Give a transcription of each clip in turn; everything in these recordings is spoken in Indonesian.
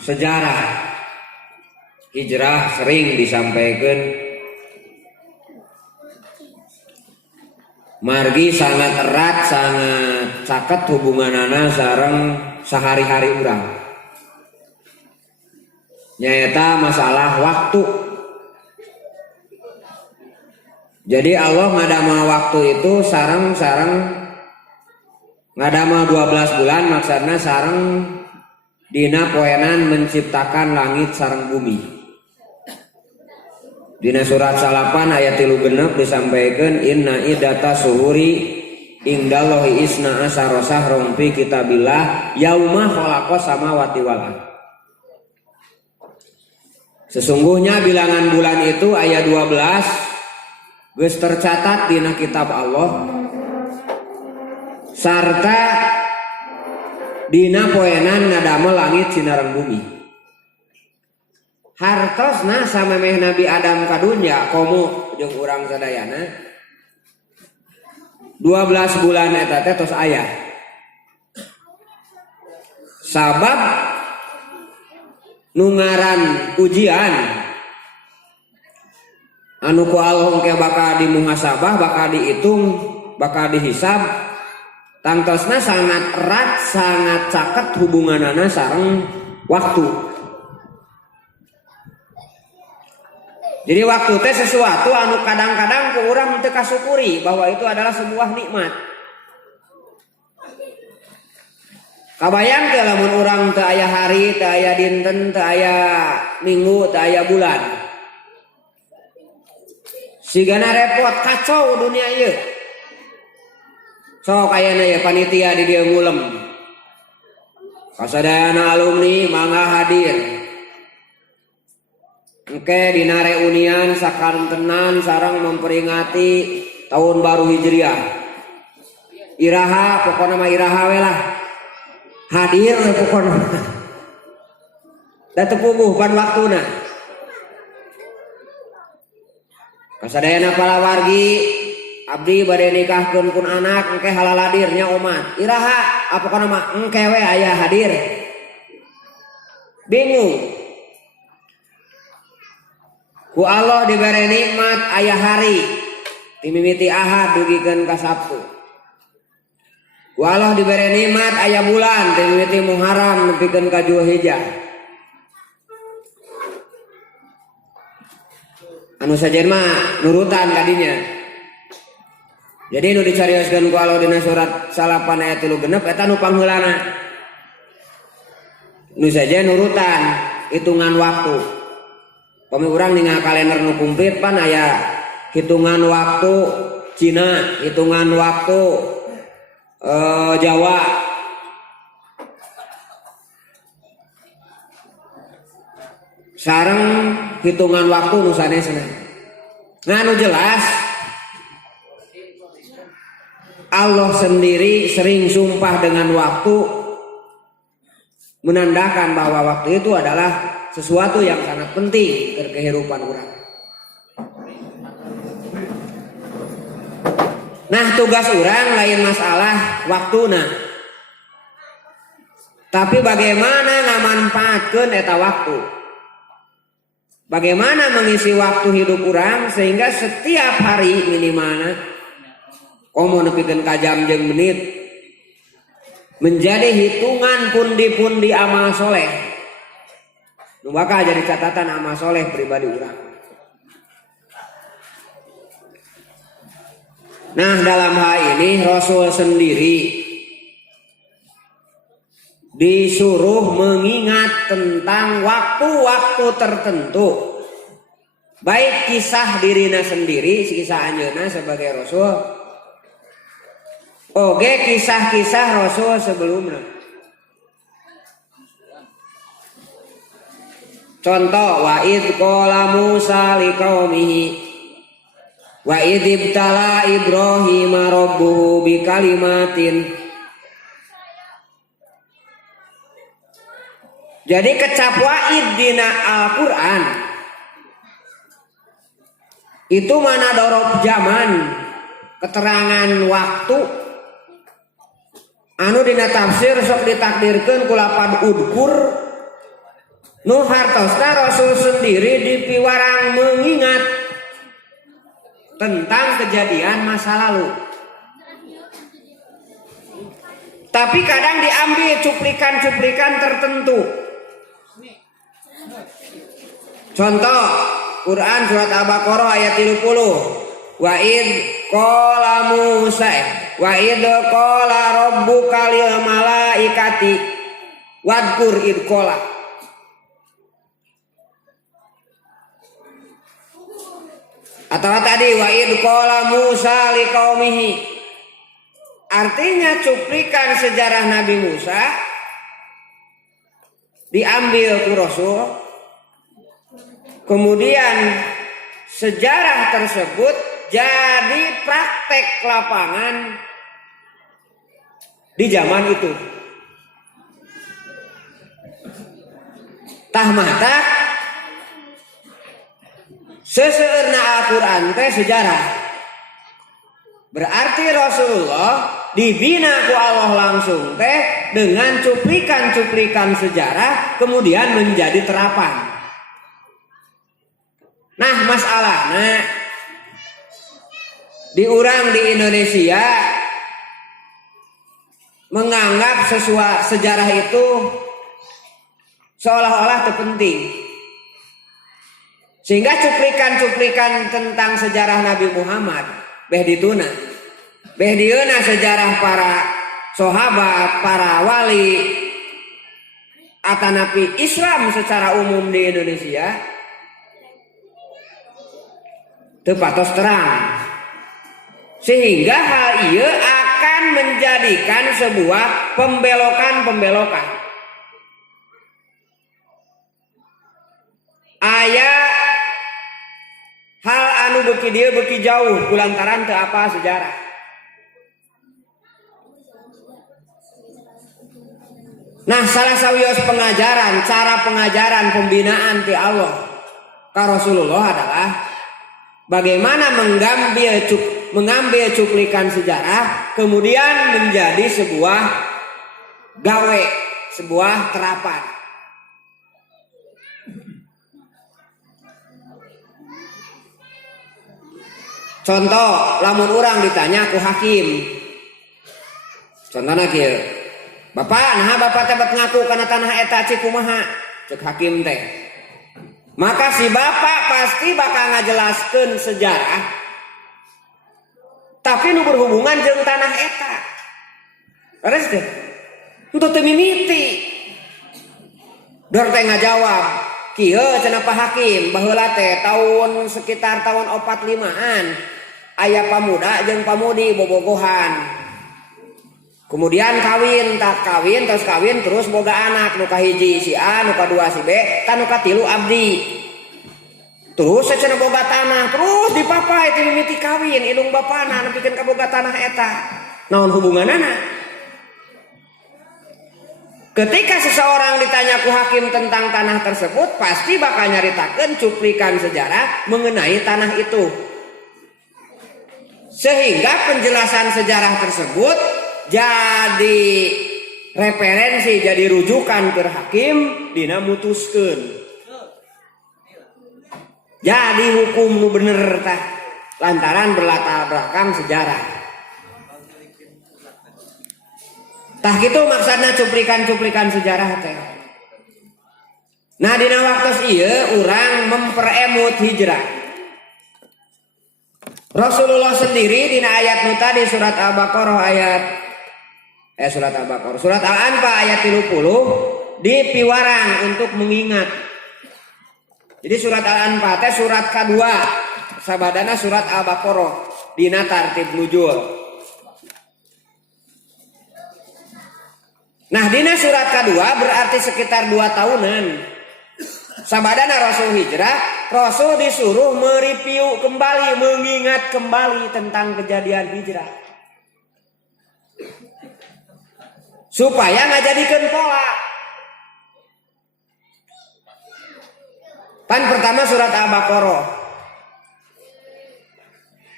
Sejarah hijrah sering disampaikan margi sangat erat sangat caket hubunganana sareng sehari-hari urang nyaeta masalah waktu. Jadi Allah ngadama waktu itu sareng ngadama 12 bulan maksudna sareng dina poenan menciptakan langit sareng bumi. Dina surat Salapan ayat 36 disampaikan inna iddata suhuri indallahi isna asyara sahron fi kitabillah yauma khalaqas samawati wal ardh. Sesungguhnya bilangan bulan itu ayat 12 geus tercatat dina kitab Allah sarta dina poenan ngadamel langit sinareng bumi. Hartosna samemeh Nabi Adam kadunya komo jeung urang sadayana 12 bulan eta teh tos aya. Sabab nu ngaran ujian anu ku Allah engke bakal dimuhasabah, bakal dihitung, bakal dihisab. Tangtosna sangat erat, sangat caket hubunganana sareng waktu. Jadi waktu teh sesuatu anu kadang-kadang ku urang teu kasyukuri bahwa itu adalah sebuah nikmat. Kabayang teh lamun urang teu aya hari, teu aya dinten, teu aya minggu, teu aya bulan. Sigana repot kacau dunia ieu. So kayana ya panitia di dia ngulem. Kasadayana alumni mangga hadir. Engke dina reunian sakantenan sareng memperingati tahun baru Hijriah. Iraha pokona mah iraha we lah. Hadir pokona. Da teu puguh pan waktuna. Kasadayana palawargi abdi bade nikahkeun pun anak engke halal hadirnya umat. Iraha apakana mah engke we aya hadir. Bingung. Ku Allah dibere nikmat aya hari. Timimiti Ahad dugikeun ka Sabtu. Ku Allah dibere nikmat aya bulan timimiti Muharram nepikeun ka Zulhijjah. Anu sajen mah nurutan kadinya. Jadi nu dicarioskeun ku Allah dina surat Salapan ayat 36 eta nu pangheulana. Nu saja nurutan hitungan waktu. Pami urang ningal kalender nu kumplit pan aya hitungan waktu Cina, hitungan waktu Jawa. Sareng hitungan waktu nu sanesna. Nganu jelas Allah sendiri sering sumpah dengan waktu menandakan bahwa waktu itu adalah sesuatu yang sangat penting ke kehidupan orang. Nah tugas orang lain masalah waktuna. Tapi bagaimana ngamanfaatkeun eta waktu? Bagaimana mengisi waktu hidup orang sehingga setiap hari minimalna komo nepikeun ka jam jeung menit menjadi hitungan pundi-pundi amal soleh. Nu bakal jadi catatan amal soleh pribadi urang. Nah dalam hal ini Rasul sendiri disuruh mengingat tentang waktu-waktu tertentu. Baik kisah dirina sendiri, kisah anjeunna sebagai Rasul. Oge kisah-kisah Rasul sebelumnya. Contoh wa id qala Musa liqaumihi wa id ibtala Ibrahim rabbuhu bikalimatin. Jadi kecap waid dina Al-Qur'an itu mana dorob zaman, keterangan waktu anu dina tafsir sok ditakdirkeun ku lapan udkur nu hartosna Rasul sendiri dipiwarang mengingat tentang kejadian masa lalu. Tapi kadang diambil cuplikan-cuplikan tertentu. Contoh Quran surat Al-Baqarah ayat 30. Wa id qala Musa wa id qala rabbuka lil malaikati wadkur id qala. Atau tadi wa id qala Musa liqaumihi. Artinya cuplikan sejarah Nabi Musa diambil ku Rasul. Kemudian sejarah tersebut jadi praktek lapangan di zaman itu. Tah mata seseueurna Al-Qur'an teh sejarah. Berarti Rasulullah dibina ku Allah langsung teh dengan cuplikan-cuplikan sejarah kemudian menjadi terapan. Nah masalahnya diurang di Indonesia menganggap sejarah itu seolah-olah terpenting, sehingga cuplikan-cuplikan tentang sejarah Nabi Muhammad beh dituna, beh dieuna sejarah para sahabat, para wali, atanapi Islam secara umum di Indonesia teu patos terang, sehingga hal ieu akan menjadikan sebuah pembelokan-pembelokan. Aya hal anu beuki dieu beuki jauh kulantaran teu apa sejarah. Nah, salah sawios pengajaran, cara pengajaran pembinaan ti Allah ka Rasulullah adalah bagaimana mengambil cuplikan sejarah kemudian menjadi sebuah gawe, sebuah terapan. Contoh, lamun urang ditanya ku hakim. Contohna kieu. Bapak, nah bapak teh bet ngaku kana tanah eta cik kumaha? Cek hakim teh. Maka si bapak pasti bakal ngajelaskeun sejarah tapi nu berhubungan jeung tanah eta. Beres teh. Untuk teu mimiti. Dor teh ngajawab, kieu cenah Pak Hakim, baheula teh sekitar tahun 45-an aya pamuda jeung pamudi bobogohan. Kemudian kawin terus boga anak, nu kahiji si A, nu kadua si B, nu katilu abdi. Terus sacenah boga tanah, terus dipapai ti mimiti kawin indung bapana nepikeun ka boga tanah eta. Naon hubunganana? Ketika seseorang ditanya ku hakim tentang tanah tersebut, pasti bakal nyaritakeun cuplikan sejarah mengenai tanah itu. Sehingga penjelasan sejarah tersebut jadi referensi, jadi rujukan ke hakim dina mutuskeun. Jadi hukum nu bener tah lantaran berlatar belakang sejarah. Tah kitu maksudna cuplikan-cuplikan sejarah teh. Nah dina waktu ieu urang memperemut hijrah. Rasulullah sendiri dina ayat nu tadi surat Al-Baqarah surat Al-Anfal ayat 30 dipiwarang untuk mengingat. Jadi surat Al-Anfal teh surat kedua, sabadana surat Al-Baqarah dina tartib nuzul. Nah dina surat kedua berarti sekitar 2 tahunan. Sabadana Rasul hijrah, Rasul disuruh mereview kembali, mengingat kembali tentang kejadian hijrah. Supaya ngajadikeun pola. Pan pertama surat Al-Baqarah.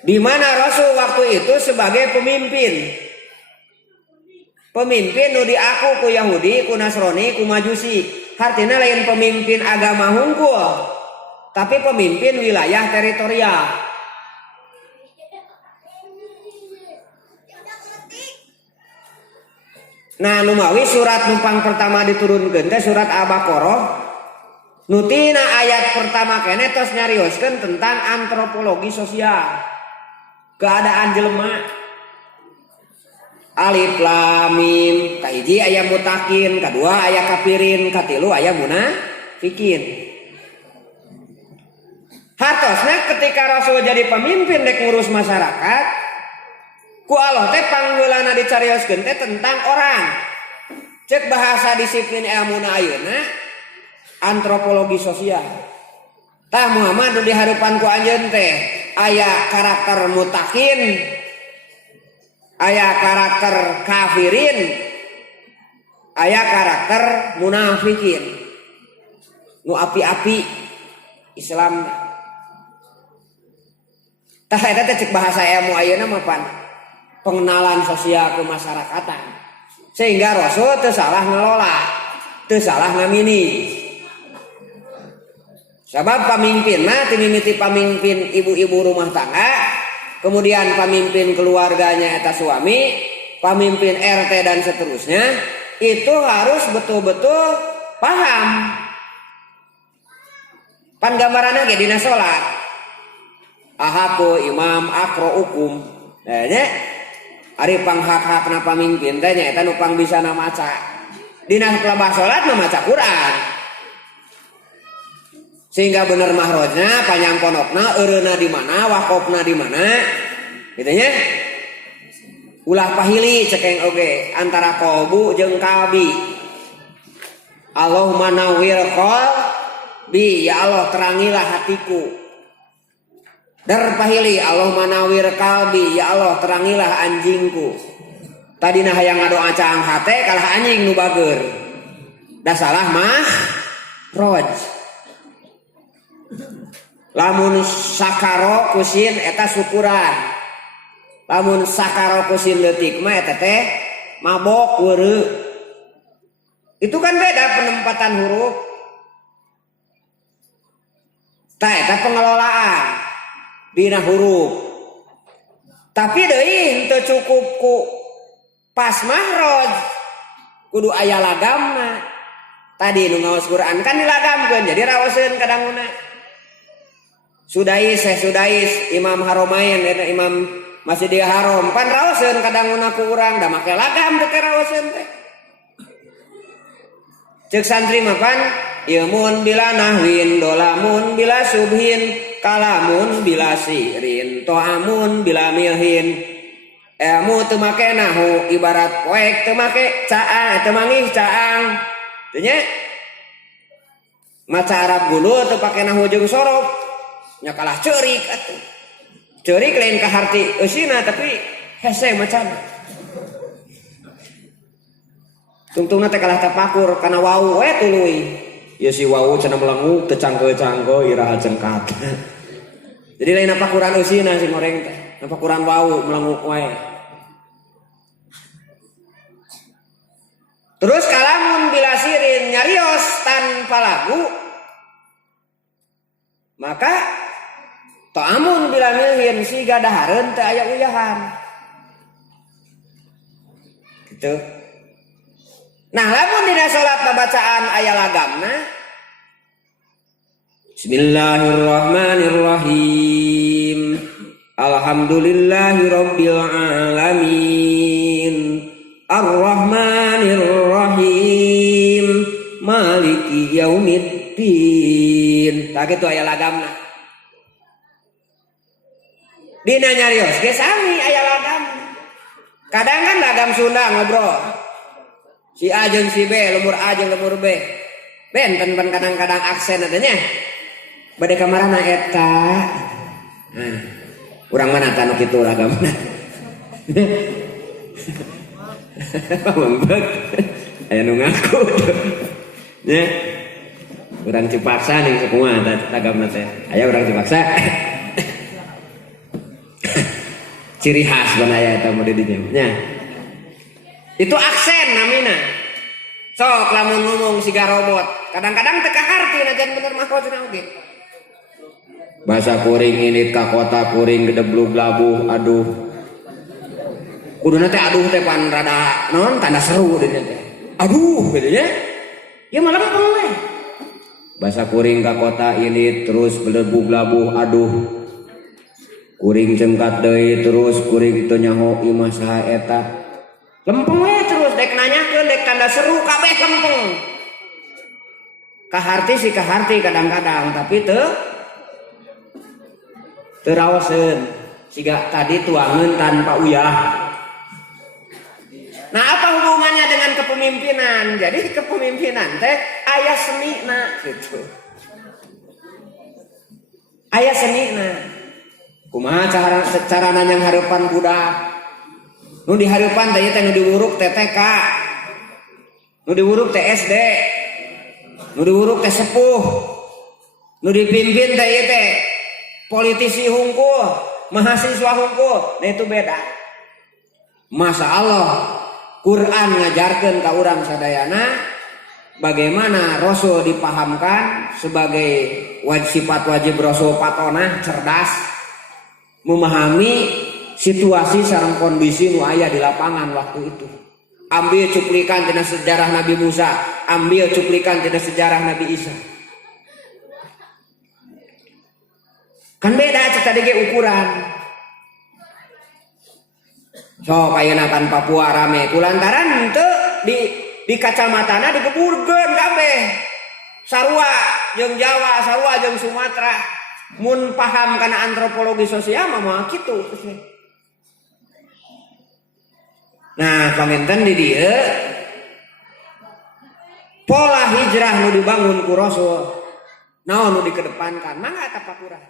Di mana Rasul waktu itu sebagai pemimpin. Pemimpin nu diaku ku Yahudi, ku Nasrani, ku Majusi. Artinya lain pemimpin agama hungkul, tapi pemimpin wilayah teritorial. Nah, numawi surat numpang pertama diturunkeun teh surat Al-Baqarah. Nutina ayat pertama kene tos nyarioskeun tentang antropologi sosial. Keadaan jelema. Alif lam mim, kahiji aya mutakin, kadua aya kafirin, katilu aya munafikin. Hartosna ketika Rasul jadi pemimpin dek ngurus masyarakat, ku Allah teh panggeulana dicarioskeun teh tentang orang. Cek bahasa disiplin ilmuna ayeuna antropologi sosial. Tah Muhammad di harapan ku anjeun teh aya karakter mutakin, aya karakter kafirin, aya karakter munafikin. Nu api-api Islam. Tah eta teh cek bahasa ilmu ayeuna mah pan pengenalan sosial kemasyarakatan. Sehingga Rasul teu salah ngelola, teu salah ngamini. Sabab pamimpin mah timimiti pamimpin ibu-ibu rumah tangga, kemudian pamimpin keluarganya eta suami, pamimpin RT dan seterusnya, itu harus betul-betul paham. Pan gambaranna ge dina salat. Ahaku imam akro hukum. Nya ari panghak-hakna pamimpin teh nya eta nu pang bisa maca. Dina kelebah salat maca Quran. Sehingga bener mahrojna, panyamponokna, eureuna di mana, wakofna di mana, gitu nya. Ulah pahili cekeng oge antara kolbu jeung kalbi. Allahumma nawwir qalbi, ya Allah terangilah hatiku. Dar pahili Allahumma nawwir qalbi, ya Allah terangilah anjingku. Tadina hayang ngadoa caang hate kalah anjing nu bageur. Da salah mah roj. Lamun sakaro kusin eta syukuran. Lamun sakaro kusin leutik mah eta teh mabok weureu. Itu kan beda penempatan huruf. Tah eta pengelolaan dina huruf. Tapi deui henteu cukup ku pas mahroj. Kudu aya lagamna. Tadi nu ngaos Quran kan dilagamkeun jadi raoseun kadanguna. Sudais, Imam Haromain, eta Imam Masjidil Haram, pan raoseun kadanguna ku urang, da make lagam teh raoseun teh. Ceuk santri mah pan, ilmun bila nahwin, dolamun bila subhin, kalamun bila sirin, to'amun bila milhin. Ilmu teu make nahu ibarat poek teu make caang, teu mangih caang. Teu nya. Maca Arab gulu teu pake nahu jeung sorof. Nya kalah ceurik atuh. Ceurik lain ka harti eusina tapi hese macan. Tungtungna teh kalah tapakur kana wau we tuluy. Ya si wau cenah melengu teu cangkeu-cangkeu iraha cengkat. Jadi lain napakuran eusina si goreng teh. Napakuran wau melengu we. Terus kalamun bila sirin nyarios tanpa lagu maka ta'amun bila milhin siga dahareun teu aya uyahan. Gitu. Nah, lamun dina salat babacaan aya lagamna. Bismillahirrahmanirrahim. Alhamdulillahirabbil alamin. Arrahmanirrahim. Maliki yaumiddin. Tah kitu aya lagamna. Dina nyarios ge sami aya lagam. Kadang kan lagam Sunda ngobrol. Si A jeung si B, lumur A jeung lumur B. Benten pan kadang-kadang aksen eta nya. Bade ka marana eta. Nah, urang mana tanu kitu lagamna. Pamembek. Aya nu ngaku. Nya. Urang Cipaksa nih semua lagamna teh. Aya urang Cipaksa. Ciri khas banaya eta mode dinya. Itu aksen namina. Sok lamun ngomong siga robot, kadang-kadang teka harti najan bener mah oge. Bahasa kuring ini ka kota kuring gedeblug labuh aduh. Kuduna teh aduh teh pan rada non tanda seru deui teh. Aduh gitu ya. Ya malah we. Bahasa kuring ka kota ini terus gedeblug labuh aduh. Kuring cengkat deui terus kuring teu nyaho imah saha eta. Lempeng we terus dek nanyakeun dek tanda seru kabeh lempeng. Kaharti sih kaharti kadang-kadang tapi teu raoseun siga tadi tuangeun tanpa uyah. Nah, apa hubungannya dengan kepemimpinan? Jadi kepemimpinan teh aya senina gitu. Aya senina. Kumaha cara nanyang hareupan budak? Nu di hareupan teh nu diuruk teh TK. Nu diuruk teh SD. Nu diuruk teh sepuh. Nu dipimpin teh ieu teh politisi hungkul, mahasiswa hungkul. Nah itu beda. Masya Allah, Quran ngajarkeun ka urang sadayana bagaimana Rasul dipahamkan sebagai sifat wajib Rasul patonah, cerdas, memahami situasi sareng kondisi nu aya di lapangan waktu itu. Ambil cuplikan tina sejarah Nabi Musa, ambil cuplikan tina sejarah Nabi Isa. Kan beda cek tadi ge ukuran. So ayeuna kan Papua rame kulantaran teu di kacamatana digeburkeun kabeh. Sarua jeung Jawa, sarua jeung Sumatera. Mun paham kana antropologi sosial mah kitu. Nah, pangenten di dieu pola hijrah nu dibangun ku Rasul. Naon nu dikedepankan? Mangga eta Papura.